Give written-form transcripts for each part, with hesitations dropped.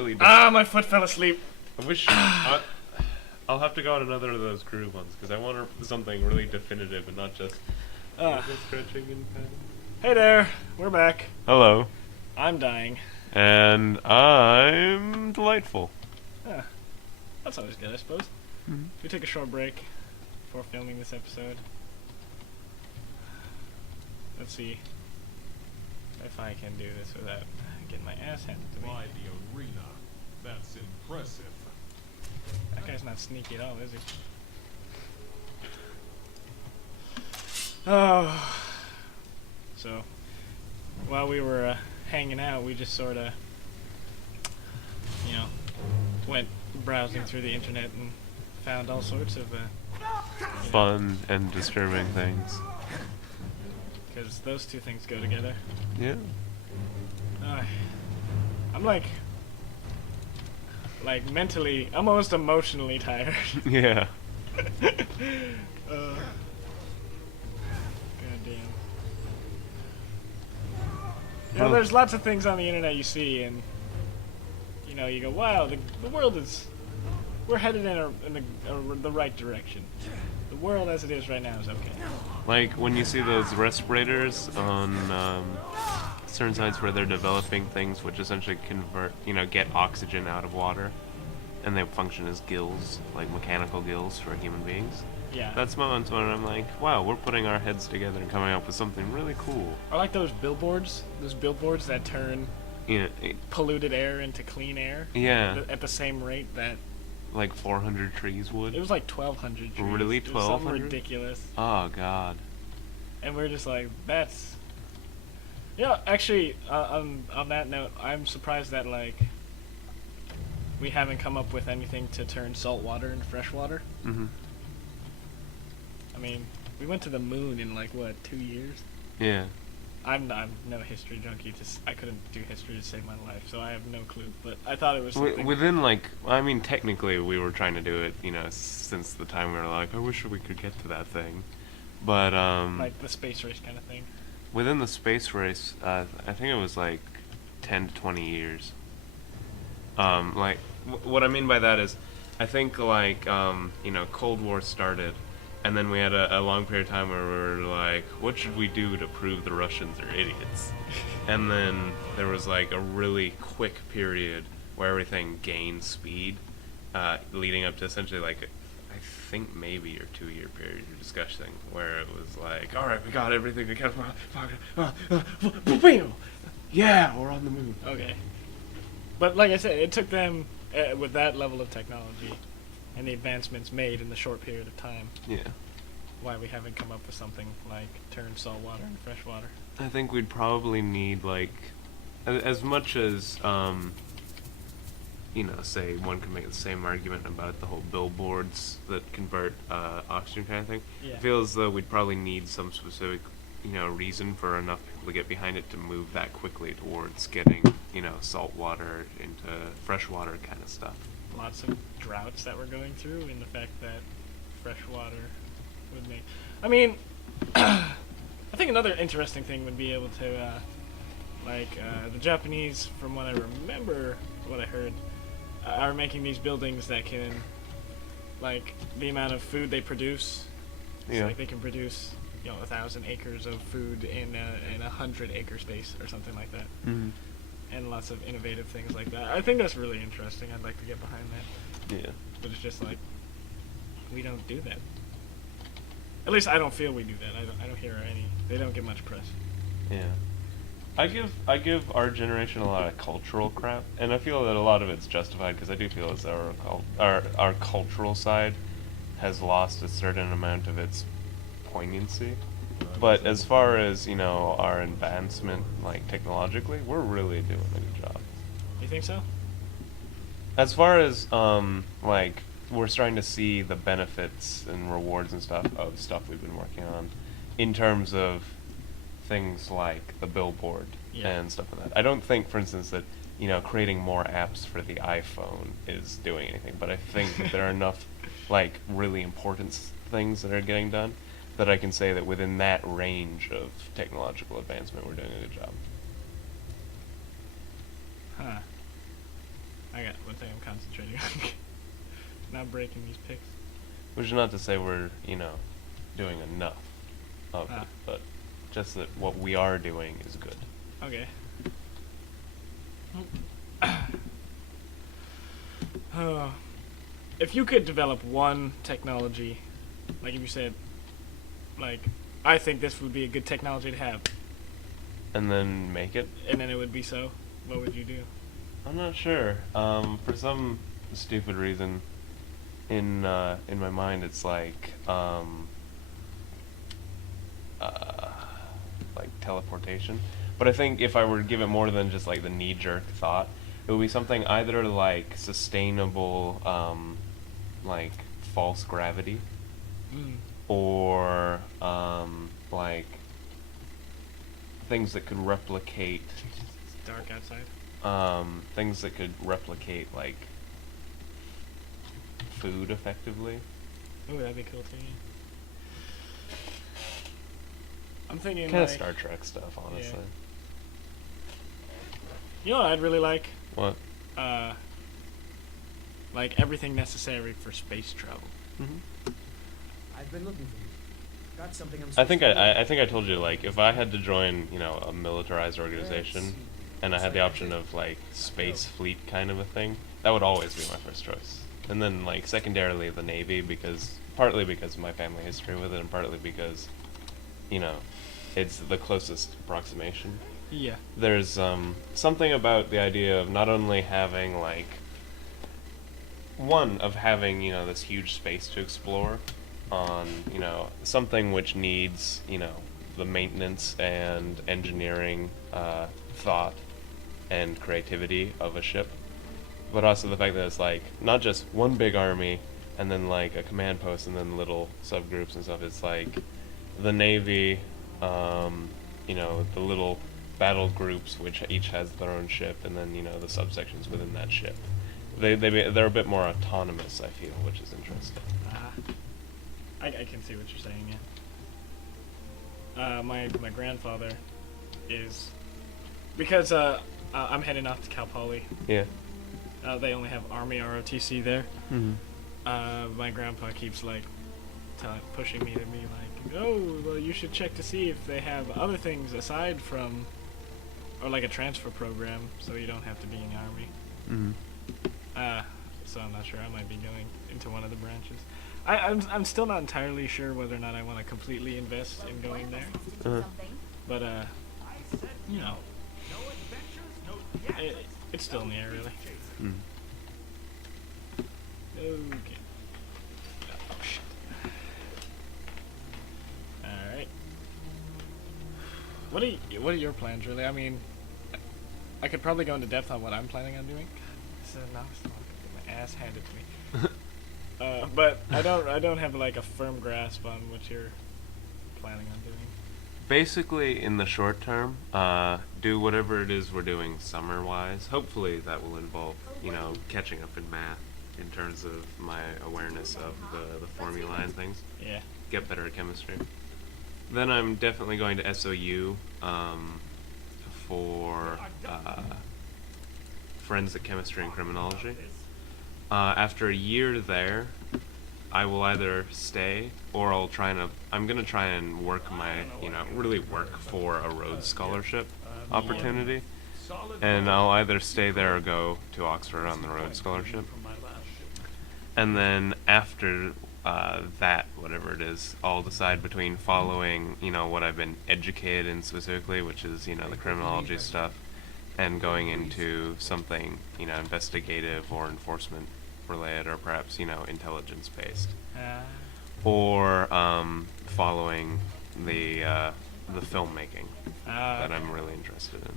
really... My foot fell asleep. I wish... I'll have to go on another of those groove ones, because I want something really definitive and not just... scratching and kind of... Hey there, we're back. Hello. I'm dying. And I'm delightful. That's always good, I suppose. Mm-hmm. We took a short break before filming this episode. Let's see if I can do this without getting my ass handed to me. By the arena. That's impressive. That guy's not sneaky at all, is he? Oh. So, while we were hanging out, we just sort of, went browsing through the internet and found all sorts of fun and disturbing things. Because those two things go together. Yeah. I'm like mentally, I'm almost emotionally tired. Yeah. God damn. There's lots of things on the internet you see, and you go, wow, the world is, we're headed in the right direction. The world as it is right now is okay. Like when you see those respirators on certain sites where they're developing things which essentially convert, get oxygen out of water, and they function as gills, like mechanical gills for human beings. Yeah. That's moments when I'm like, wow, we're putting our heads together and coming up with something really cool. I like those billboards that turn polluted air into clean air. Yeah. At the same rate that... Like 400 trees would? It was like 1,200 trees. Really? 1,200? Something ridiculous. Oh, God. And we're just like, that's... actually, on that note, I'm surprised that, we haven't come up with anything to turn salt water into fresh water. Mm-hmm. I mean, we went to the moon in, 2 years? Yeah. I'm no history junkie. I couldn't do history to save my life, so I have no clue. But I thought it was something... Within, technically we were trying to do it, since the time we were like, I wish we could get to that thing. But, like the space race kind of thing. Within the space race, I think it was, 10 to 20 years. What I mean by that is, I think, Cold War started, and then we had a long period of time where we were like, what should we do to prove the Russians are idiots? And then there was a really quick period where everything gained speed, leading up to essentially I think maybe a 2-year period of discussion where it was like, alright, we got everything together. Yeah, we're on the moon. Okay. But like I said, it took them, with that level of technology, and the advancements made in the short period of time. Yeah. Why we haven't come up with something like turn salt water into fresh water. I think we'd probably need as much as say one could make the same argument about the whole billboards that convert oxygen kind of thing. Yeah. I feel as though we'd probably need some specific reason for enough people to get behind it to move that quickly towards getting salt water into fresh water kind of stuff. Lots of droughts that we're going through, and the fact that fresh water would make... I mean, I think another interesting thing would be able to, the Japanese, from what I remember, what I heard, are making these buildings that can, the amount of food they produce, yeah. They can produce, 1,000 acres of food in a 100-acre space or something like that. Mm-hmm. And lots of innovative things like that. I think that's really interesting. I'd like to get behind that. Yeah. But it's just we don't do that. At least I don't feel we do that. I don't hear any. They don't get much press. Yeah. I give our generation a lot of cultural crap, and I feel that a lot of it's justified because I do feel as though our cultural side has lost a certain amount of its poignancy. But as far as, our advancement, technologically, we're really doing a good job. You think so? As far as, we're starting to see the benefits and rewards and stuff of stuff we've been working on in terms of things like the billboard and stuff like that. I don't think, for instance, that, creating more apps for the iPhone is doing anything, but I think that there are enough, really important things that are getting done that I can say that within that range of technological advancement, we're doing a good job. Huh. I got one thing I'm concentrating on. Not breaking these picks. Which is not to say we're, doing enough of Ah. it, but just that what we are doing is good. Okay. If you could develop one technology, like if you said, like, I think this would be a good technology to have, And then make it? and then it would be so, what would you do? I'm not sure. For some stupid reason, in my mind, it's like teleportation. But I think if I were to give it more than just like the knee-jerk thought, it would be something either like sustainable, like false gravity, Mm. or like things that could replicate, It's dark outside. things that could replicate like food effectively. Ooh, that'd be cool too. I'm thinking Kind of like, Star Trek stuff, honestly. you know what I'd really like? What? Like everything necessary for space travel. Mm-hmm. I've been looking for you. Got something I'm I supposed think to do. I think I told you, like, if I had to join, a militarized organization, and I had the option of like space fleet kind of a thing, that would always be my first choice. And then like secondarily the Navy, partly because of my family history with it, and partly because, it's the closest approximation. Yeah. There's something about the idea of not only having like having this huge space to explore on something which needs the maintenance and engineering thought and creativity of a ship, but also the fact that it's like not just one big army and then like a command post and then little subgroups and stuff. It's like the Navy, the little battle groups which each has their own ship, and then the subsections within that ship. They're a bit more autonomous, I feel, which is interesting. I can see what you're saying. Yeah. My grandfather is, because I'm heading off to Cal Poly. Yeah. They only have Army ROTC there. Mm-hmm. My grandpa keeps like pushing me to be like, oh, well, you should check to see if they have other things aside from, or like a transfer program, so you don't have to be in the Army. Mm-hmm. So I'm not sure. I might be going into one of the branches. I'm still not entirely sure whether or not I want to completely invest in going there. Uh-huh. But it's still in the air, really. Mm. Okay. Oh shit. All right. What are your plans, really? I mean, I could probably go into depth on what I'm planning on doing. So now I'm still gonna get my ass handed to me. But I don't have like a firm grasp on what you're planning on doing. Basically, in the short term, do whatever it is we're doing summer-wise. Hopefully that will involve, catching up in math in terms of my awareness of the formula and things. Yeah. Get better at chemistry. Then I'm definitely going to SOU for forensic chemistry and criminology. After a year there, I will either stay or I'm gonna try and really work for a Rhodes Scholarship opportunity, and I'll either stay there or go to Oxford on the Rhodes Scholarship. And then after that, whatever it is, I'll decide between following, what I've been educated in specifically, which is, the criminology stuff, and going into something, investigative or enforcement related, or perhaps, intelligence based. Or following the filmmaking that I'm really interested in.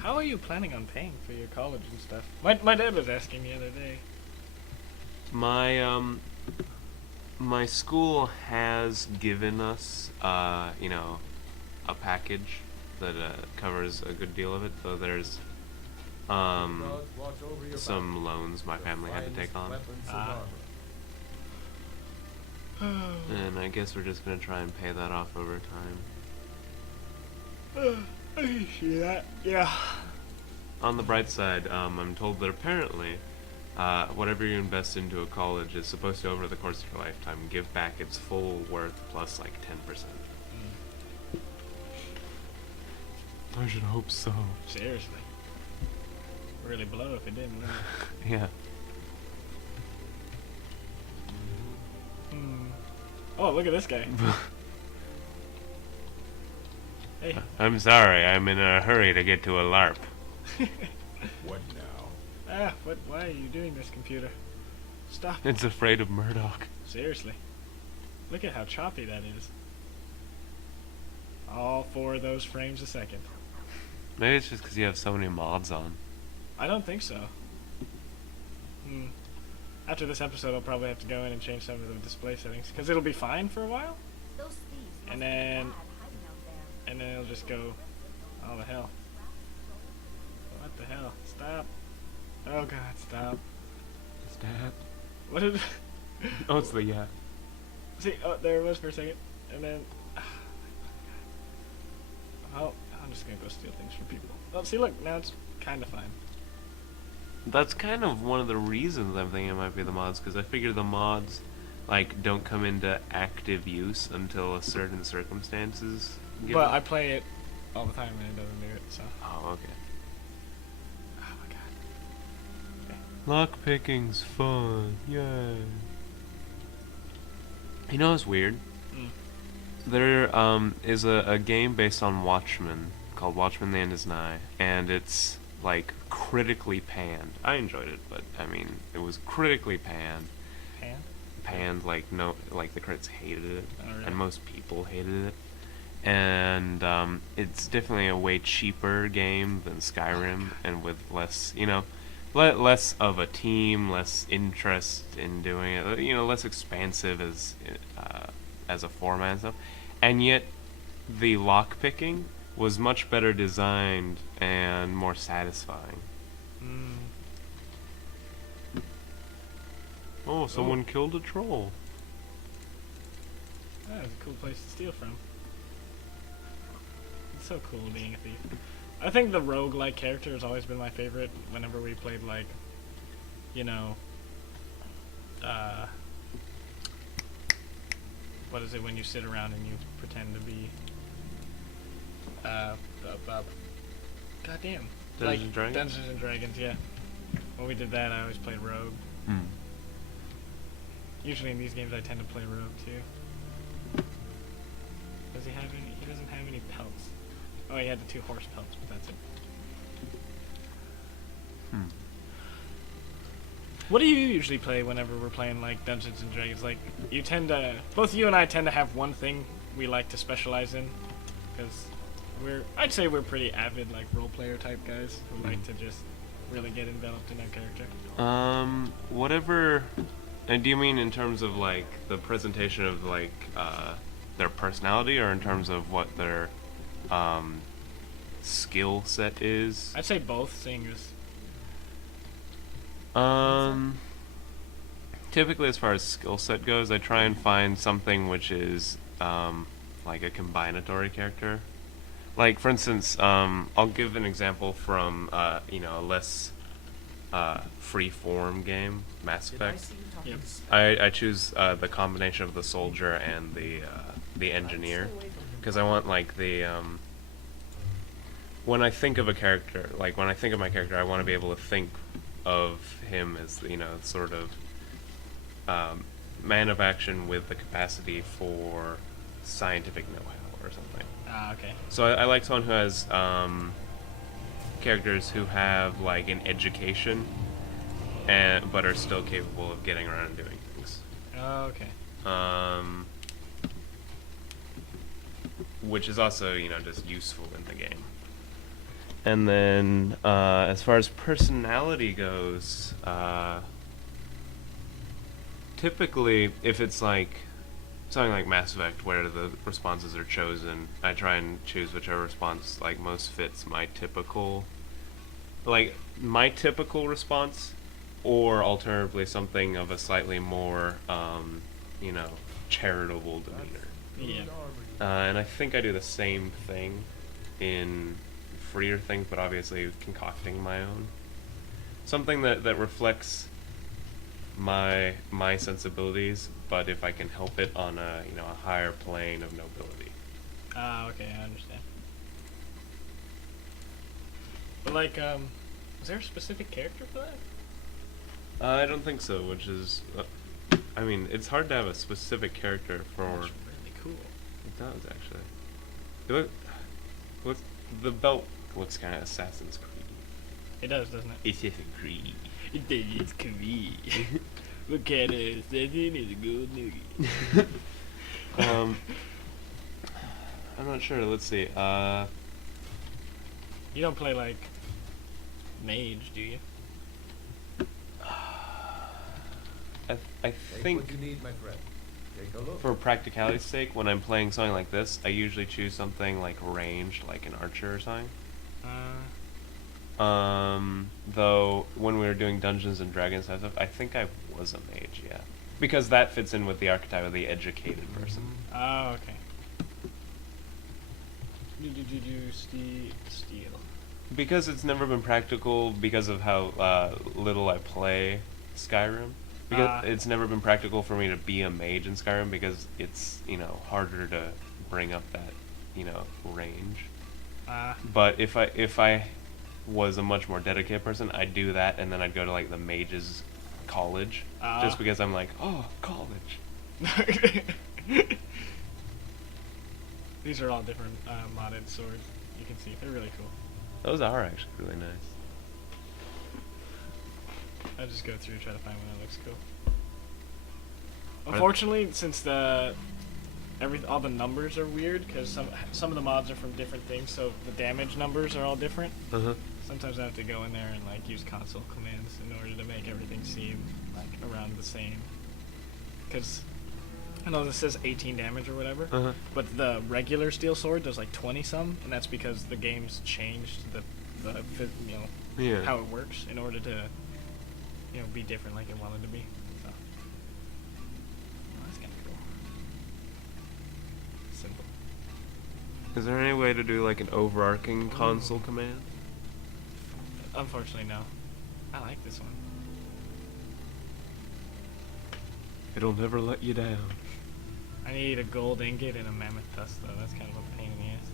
How are you planning on paying for your college and stuff? My dad was asking the other day. My school has given us, a package that covers a good deal of it. So there's some loans my family had to take on, and I guess we're just gonna try and pay that off over time. I can see that. Yeah. on the bright side, I'm told that apparently, whatever you invest into a college is supposed to, over the course of your lifetime, give back its full worth plus like 10%. I should hope so. Seriously. Really blow if it didn't. Wouldn't it? Yeah. Oh, look at this guy. Hey. I'm sorry, I'm in a hurry to get to a LARP. What now? Ah, what? Why are you doing this, computer? Stop. It's afraid of Murdoch. Seriously. Look at how choppy that is. All 4 of those frames a second. Maybe it's just because you have so many mods on. I don't think so. After this episode, I'll probably have to go in and change some of the display settings, because it'll be fine for a while, and then it'll just go, oh the hell. What the hell? Stop. Oh god, stop. Stab. What did... Oh, it's the yeah. See, oh, there it was for a second, and then... Oh, I'm just gonna go steal things from people. Oh, see, look, now it's kind of fine. That's kind of one of the reasons I'm thinking it might be the mods, because I figure the mods, like, don't come into active use until a certain circumstances. But I play it all the time and it doesn't do it, so... Oh, okay. Oh my god. Okay. Lockpicking's fun, yay. You know what's weird? There is a game based on Watchmen called Watchmen: The End Is Nigh, and it's like critically panned. I enjoyed it, but I mean, it was critically panned. Panned, like no, like the critics hated it, Oh, really? and most people hated it. And it's definitely a way cheaper game than Skyrim, and with less, you know, less of a team, less interest in doing it. You know, less expansive as a format and stuff. And yet, the lockpicking was much better designed and more satisfying. Oh, someone killed a troll. That was a cool place to steal from. It's so cool being a thief. I think the roguelike character has always been my favorite whenever we played, like, you know, what is it when you sit around and you pretend to be, goddamn. Dungeons and Dragons? Dungeons and Dragons, yeah. When we did that, I always played rogue. Usually in these games, I tend to play rogue, too. Does he have any? He doesn't have any pelts. Oh, he had the 2 horse pelts, but that's it. What do you usually play whenever we're playing, like, Dungeons and Dragons? Like, you tend to... Both you and I tend to have one thing we like to specialize in. Because I'd say we're pretty avid, like, role-player type guys who like to just really get enveloped in our character. Whatever... And do you mean in terms of, like, the presentation of, like, their personality, or in terms of what their, skill set is? I'd say both, seeing as... Typically, as far as skill set goes, I try and find something which is, like a combinatory character. Like, for instance, I'll give an example from, you know, a less, free-form game, Mass Effect. Yep. I choose the combination of the soldier and the engineer, because I want, like, the when I think of a character, like when I think of my character, I want to be able to think of him as, you know, sort of man of action with the capacity for scientific know-how or something. Ah, okay. So I like someone who has characters who have, like, an education, but are still capable of getting around and doing things. Oh, okay. Which is also, you know, just useful in the game. And then, as far as personality goes, typically, if it's like something like Mass Effect, where the responses are chosen, I try and choose whichever response, like, most fits my typical response, or alternatively something of a slightly more, you know, charitable demeanor. Yeah. And I think I do the same thing in freer things, but obviously concocting my own. Something that reflects my sensibilities, but if I can help it on a a higher plane of nobility. Ah, okay, I understand. But like, is there a specific character for that? I don't think so, which is, I mean, it's hard to have a specific character for. That's really cool. It does actually. Look, the belt looks kind of Assassin's Creed. It does, doesn't it? Assassin's Creed. It does, it's Creed. Look at it, Assassin is a good noogie. I'm not sure. Let's see. You don't play like mage, do you? I Take think what you need, my friend. Take a look. for practicality's sake, when I'm playing something like this, I usually choose something like ranged, like an archer or something. Though when we were doing Dungeons and Dragons type stuff, I think I was a mage, yeah, because that fits in with the archetype of the educated person. Oh, okay. Steel. Because it's never been practical, because of how little I play Skyrim. Because it's never been practical for me to be a mage in Skyrim because it's harder to bring up that range. But if I was a much more dedicated person, I'd do that, and then I'd go to like the mages college, just because I'm like, oh, college. These are all different modded swords. You can see they're really cool. Those are actually really nice. I just go through try to find one that looks cool. Unfortunately, since all the numbers are weird because some of the mods are from different things, so the damage numbers are all different. Sometimes I have to go in there and like use console commands in order to make everything seem like around the same. Because I know this says 18 damage or whatever, but the regular steel sword does like 20 some, and that's because the game's changed the how it works in order to be different like it wanted to be. So that's kind of cool. Simple. Is there any way to do like an overarching console command? Unfortunately, no. I like this one. It'll never let you down. I need a gold ingot and a mammoth tusk, though. That's kind of a pain in the ass.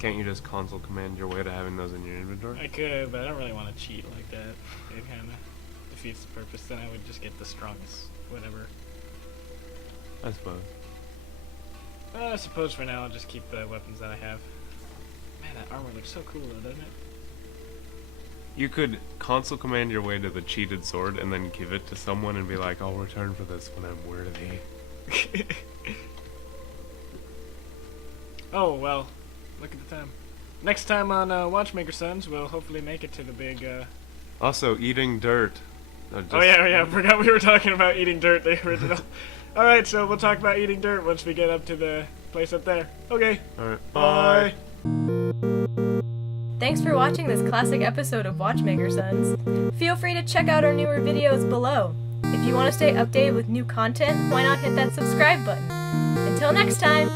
Can't you just console command your way to having those in your inventory? I could, but I don't really want to cheat like that. It kind of defeats the purpose. Then I would just get the strongest, whatever. I suppose. I suppose for now I'll just keep the weapons that I have. Man, that armor looks so cool, though, doesn't it? You could console command your way to the cheated sword and then give it to someone and be like, I'll return for this when I'm worthy. Oh, well, look at the time. Next time on WatchMakerSons, we'll hopefully make it to the big, Also, eating dirt. Oh yeah, I forgot we were talking about eating dirt, the original. Alright, so we'll talk about eating dirt once we get up to the place up there. Okay. Alright, Bye. Thanks for watching this classic episode of WatchMakerSons. Feel free to check out our newer videos below. If you want to stay updated with new content, why not hit that subscribe button? Until next time!